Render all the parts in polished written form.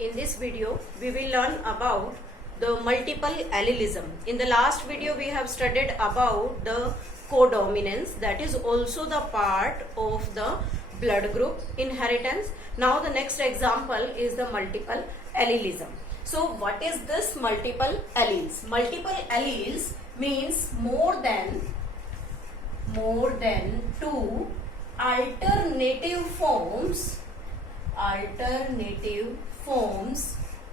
In this video, we will learn about the multiple allelism. In the last video, we have studied about the codominance, that is also the part of the blood group inheritance. Now the next example is the multiple allelism. So what is this multiple alleles? Multiple alleles means more than two alternative forms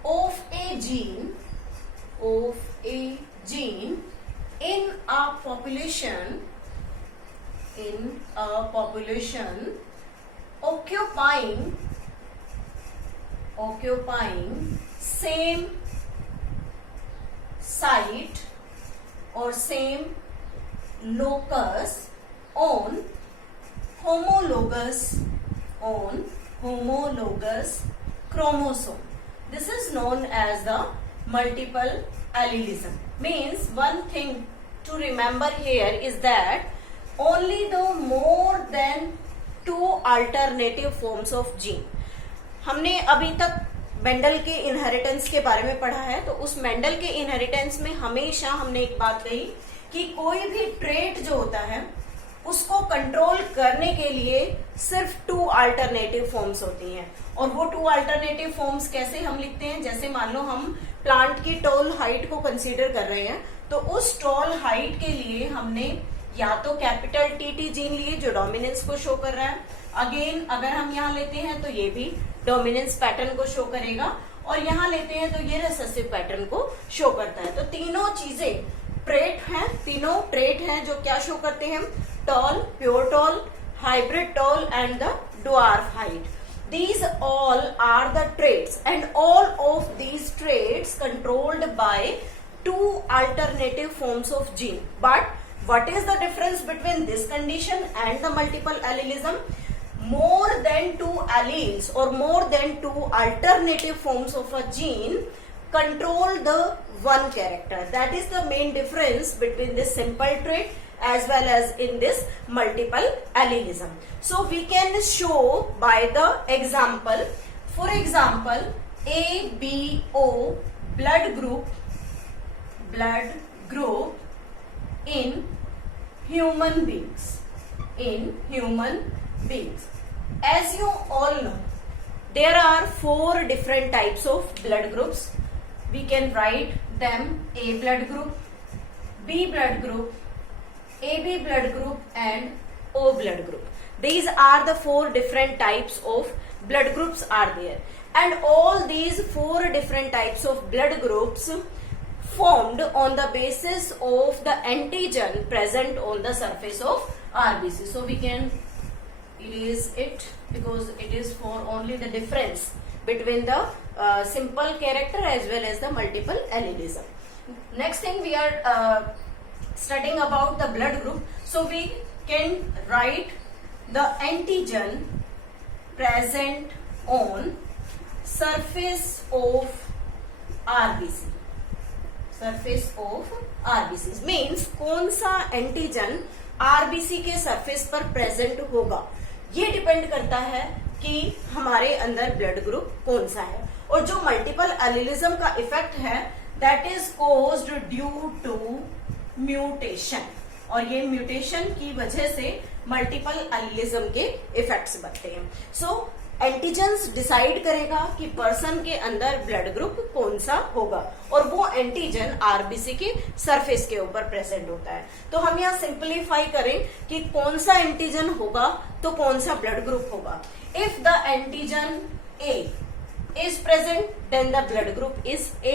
of a gene in a population occupying same site or same locus on homologous chromosome. This is known as the multiple allelism. Means one thing to remember here is that only the more than two alternative forms of gene. हमने अभी तक Mendel के inheritance के बारे में पढ़ा है, तो उस मेंडल के इनहेरिटेंस में हमेशा हमने एक बात कही कि कोई भी ट्रेट जो होता है उसको कंट्रोल करने के लिए सिर्फ टू अल्टरनेटिव फॉर्म्स होती हैं. और वो टू अल्टरनेटिव फॉर्म्स कैसे हम लिखते हैं? जैसे मान लो हम प्लांट की टॉल हाइट को कंसीडर कर रहे हैं, तो उस टॉल हाइट के लिए हमने या तो कैपिटल टी जीन लिए जो डोमिनेंस को शो कर रहा है. अगेन अगर हम यहाँ लेते हैं तो ये भी डोमिनेंस पैटर्न को शो करेगा, और यहाँ लेते हैं तो ये रिसेसिव पैटर्न को शो करता है. तो तीनों चीजें तीनों ट्रेट हैं जो क्या शो करते हैं? Tall, pure tall, hybrid tall and the dwarf height. These all are the traits, and all of these traits controlled by two alternative forms of gene. But what is the difference between this condition and the multiple allelism? More than two alleles or more than two alternative forms of a gene control the one character. That is the main difference between this simple trait as well as in this multiple allelism. So we can show by the example. For example, ABO blood group in human beings. As you all know, there are four different types of blood groups. We can write them: A blood group, B blood group, AB blood group and O blood group. These are the four different types of blood groups are there, and all these four different types of blood groups formed on the basis of the antigen present on the surface of RBC. So we can erase it because it is for only the difference between the simple character as well as the multiple allelism. Next thing we are studying about the blood group. So we can write the antigen present on surface of RBC. Surface of RBC means कौन सा antigen RBC के surface पर present होगा, ये depend करता है कि हमारे अंदर ब्लड ग्रुप कौन सा है. और जो मल्टीपल एलिलिज्म का इफेक्ट है that is caused due to mutation, और ये म्यूटेशन की वजह से मल्टीपल एलिलिज्म के इफेक्ट्स बनते हैं. सो एंटीजेंस डिसाइड करेगा कि पर्सन के अंदर ब्लड ग्रुप कौन सा होगा, और वो एंटीजन आरबीसी के सरफेस के ऊपर प्रेजेंट होता है. तो हम यहाँ सिंप्लीफाई करें कि कौन सा एंटीजन होगा तो कौन सा ब्लड ग्रुप होगा. If the antigen A is present, then the blood group is A.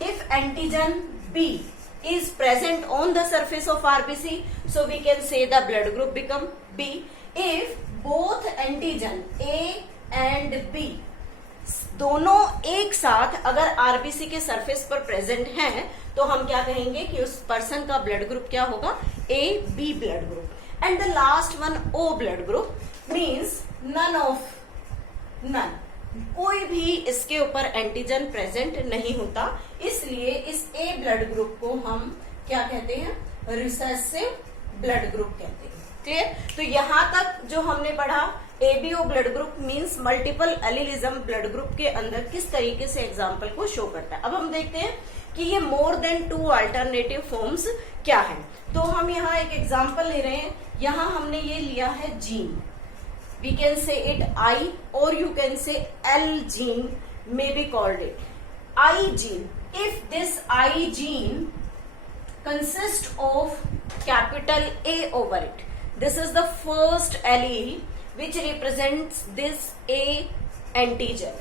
If antigen B is present on the surface of RBC, so we can say the blood group become B. If both antigen A and B दोनों एक साथ अगर RBC के surface पर present हैं, तो हम क्या कहेंगे कि उस पर्सन का ब्लड ग्रुप क्या होगा? A B blood group. And the last one O blood group means none. कोई भी इसके ऊपर एंटीजन प्रेजेंट नहीं होता, इसलिए इस ए ब्लड ग्रुप को हम क्या कहते हैं? रिसेसिव ब्लड ग्रुप कहते हैं. क्लियर? तो यहां तक जो हमने पढ़ा ABO blood group means multiple allelism blood group के अंदर किस तरीके से एग्जाम्पल को शो करता है। अब हम देखते हैं कि ये मोर देन 2 अल्टरनेटिव फॉर्म्स क्या है। तो हम यहाँ एक एग्जाम्पल ले रहे हैं। यहाँ हमने ये लिया है gene, we can say it I और you can say L gene may be called it I gene. If this I gene consists of capital A over it, this is the first allele which represents this A antigen.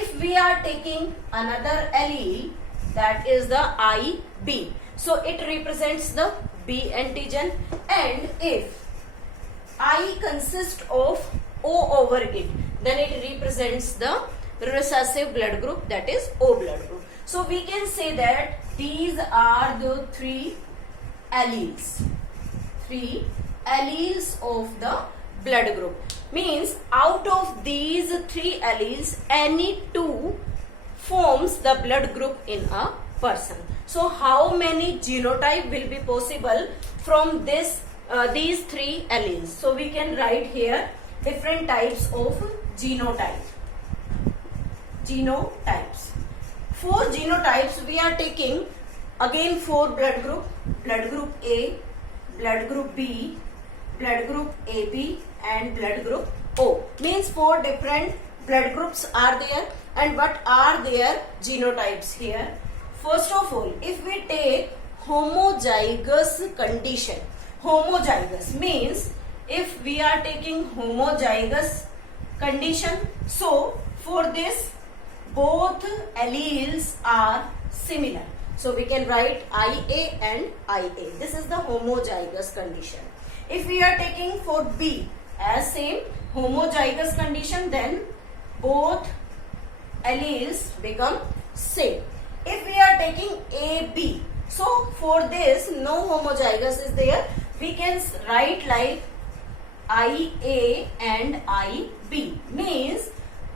If we are taking another allele, that is the IB, so it represents the B antigen. And if I consists of O over it, then it represents the recessive blood group, that is O blood group. So we can say that these are the three alleles of the blood group. Means out of these 3 alleles, any 2 forms the blood group in a person. So how many genotype will be possible from these 3 alleles? So we can write here different types of genotype. Genotypes. 4 genotypes we are taking. Again 4 blood group. Blood group A, blood group B, blood group AB and blood group O. Means 4 different blood groups are there. And what are their genotypes here? First of all, if we take homozygous condition. Homozygous means if we are taking homozygous condition, so for this both alleles are similar. So we can write IA and IA. This is the homozygous condition. If we are taking for B as same homozygous condition, then both alleles become same. If we are taking AB, so for this no homozygous is there, we can write like IA and IB. Means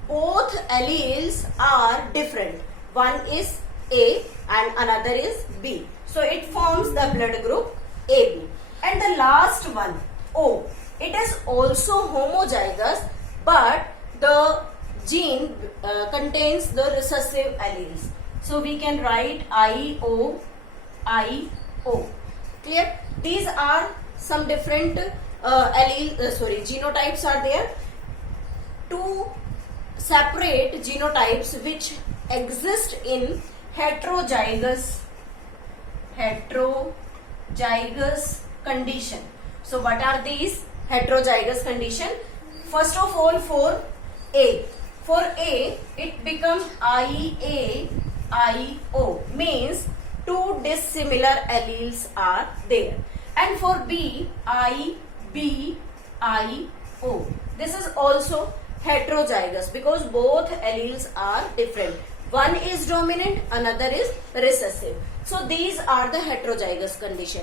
both alleles are different. One is A and another is B. So it forms the blood group AB. And the last one, O. It is also homozygous, but the gene contains the recessive alleles. So we can write IO, IO. Clear? These are some different genotypes are there. 2 separate genotypes which exist in heterozygous condition. So what are these heterozygous condition? First of all, for A it becomes IA, IO. Means 2 dissimilar alleles are there. And for B, IB, IO. This is also heterozygous because both alleles are different. One is dominant, another is recessive. So these are the heterozygous condition.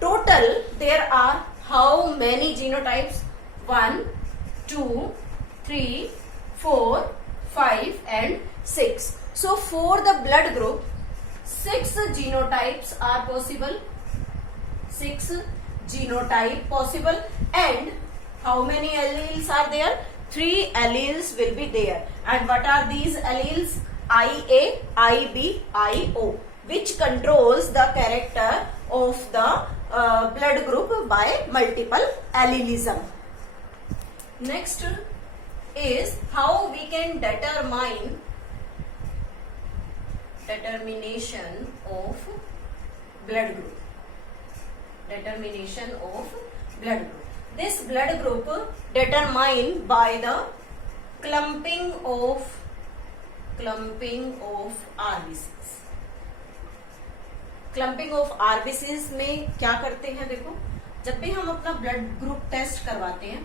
Total there are how many genotypes? 1, 2, 3, 4, 5 and 6. So for the blood group 6 genotypes are possible. 6 genotype possible. And how many alleles are there? 3 alleles will be there. And what are these alleles? IA, IB, IO, which controls the character of the blood group by multiple allelism. Next is how we can determine determination of blood group. Determination of blood group. This blood group determined by the clumping of RBCs. Clumping of RBCs में क्या करते हैं? देखो, जब भी हम अपना blood group test करवाते हैं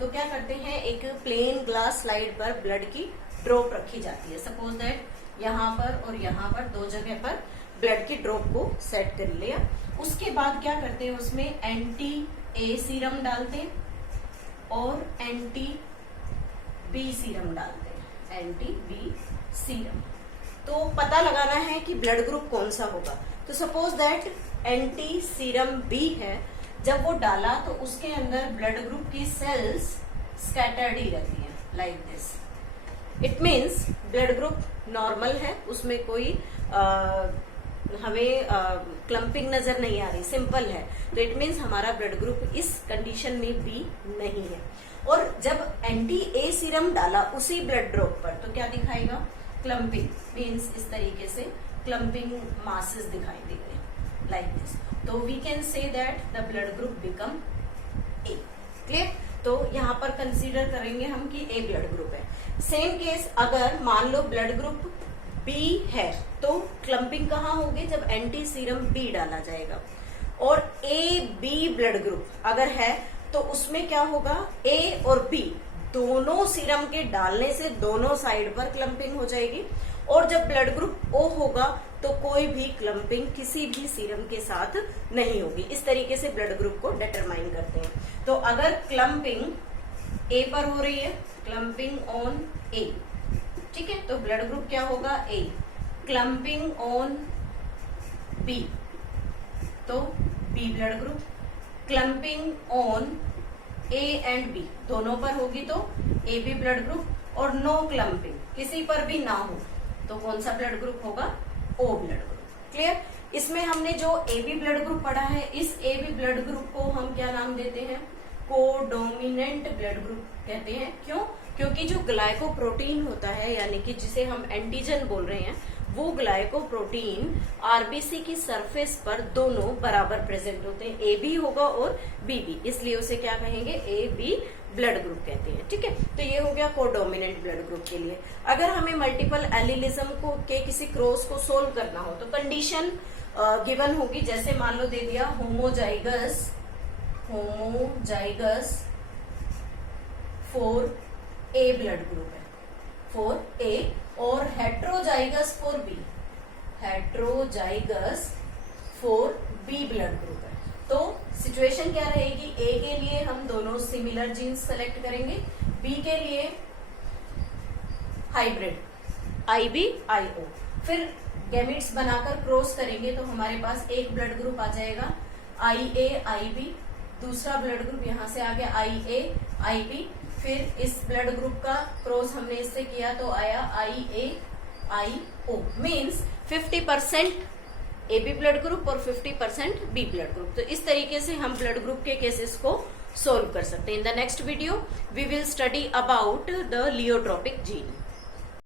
तो क्या करते हैं, एक प्लेन ग्लास स्लाइड पर ब्लड की ड्रॉप रखी जाती है. सपोज दैट यहाँ पर और यहाँ पर 2 जगह पर ब्लड की ड्रॉप को सेट कर लिया. उसके बाद क्या करते हैं, उसमें एंटी ए सीरम डालते हैं और एंटी बी सीरम डालते हैं. Anti B serum. तो पता लगाना है कि ब्लड ग्रुप कौन सा होगा. तो suppose that anti serum B है, जब वो डाला तो उसके अंदर ब्लड ग्रुप की सेल्स स्कैटर्ड ही रहती हैं like this. It means blood group normal है, उसमें कोई हमें क्लम्पिंग नजर नहीं आ रही, सिंपल है। तो इट मीन्स हमारा ब्लड ग्रुप इस कंडीशन में बी नहीं है। और जब एंटी ए सीरम डाला उसी ब्लड ग्रुप पर तो क्या दिखाएगा, क्लम्पिंग, मीन्स इस तरीके से क्लम्पिंग मासेस दिखाई देंगे लाइक दिस। तो we can say that the blood group become A. Clear? तो यहाँ पर कंसीडर करेंगे हम कि ए ब्लड ग्रुप है। सेम केस अगर मान लो ब्लड ग्रुप बी है तो क्लम्पिंग कहाँ होगी, जब एंटी सीरम बी डाला जाएगा। और ए बी ब्लड ग्रुप अगर है तो उसमें क्या होगा, ए और बी दोनों सीरम के डालने से दोनों साइड पर क्लम्पिंग हो जाएगी। और जब ब्लड ग्रुप ओ होगा तो कोई भी क्लम्पिंग किसी भी सीरम के साथ नहीं होगी। इस तरीके से ब्लड ग्रुप को डिटरमाइन करते हैं। तो अगर क्लम्पिंग ए पर हो रही है, क्लम्पिंग ऑन ए, ठीक है, तो ब्लड ग्रुप क्या होगा, ए। क्लम्पिंग ऑन बी तो B blood group. Clumping on A and B दोनों पर होगी तो ए बी ब्लड ग्रुप। और नो क्लम्पिंग किसी पर भी ना हो तो कौन सा ब्लड ग्रुप होगा, ओ ब्लड ग्रुप। क्लियर? इसमें हमने जो ए बी ब्लड ग्रुप पढ़ा है, इस ए बी ब्लड ग्रुप को हम क्या नाम देते हैं, कोडोमिनेंट ब्लड ग्रुप कहते हैं। क्यों? क्योंकि जो ग्लाइकोप्रोटीन होता है, यानी कि जिसे हम एंटीजन बोल रहे हैं, वो ग्लाइकोप्रोटीन आरबीसी की सरफेस पर दोनों बराबर प्रेजेंट होते हैं, ए बी होगा और बी बी, इसलिए उसे क्या कहेंगे, ए बी ब्लड ग्रुप कहते हैं। ठीक है, तो ये हो गया कोडोमिनेंट ब्लड ग्रुप के लिए। अगर हमें मल्टीपल एलिलिज्म को के किसी क्रॉस को सोल्व करना हो तो कंडीशन गिवन होगी, जैसे मान लो दे दिया homozygous for A blood group है, फॉर ए, और heterozygous for B, heterozygous for B blood group है। तो सिचुएशन क्या रहेगी, ए के लिए हम दोनों सिमिलर जीन्स सेलेक्ट करेंगे, बी के लिए हाइब्रिड IB IO, फिर गैमेट्स बनाकर क्रॉस करेंगे तो हमारे पास एक ब्लड ग्रुप आ जाएगा IA IB, दूसरा ब्लड ग्रुप यहां से आ गया IA IB, फिर इस ब्लड ग्रुप का क्रॉस हमने इससे किया तो आया IA IO, means 50% AB blood group और 50% B ब्लड ग्रुप। तो इस तरीके से हम ब्लड ग्रुप के केसेस को सोल्व कर सकते हैं। In the next video we will study about the pleiotropic gene.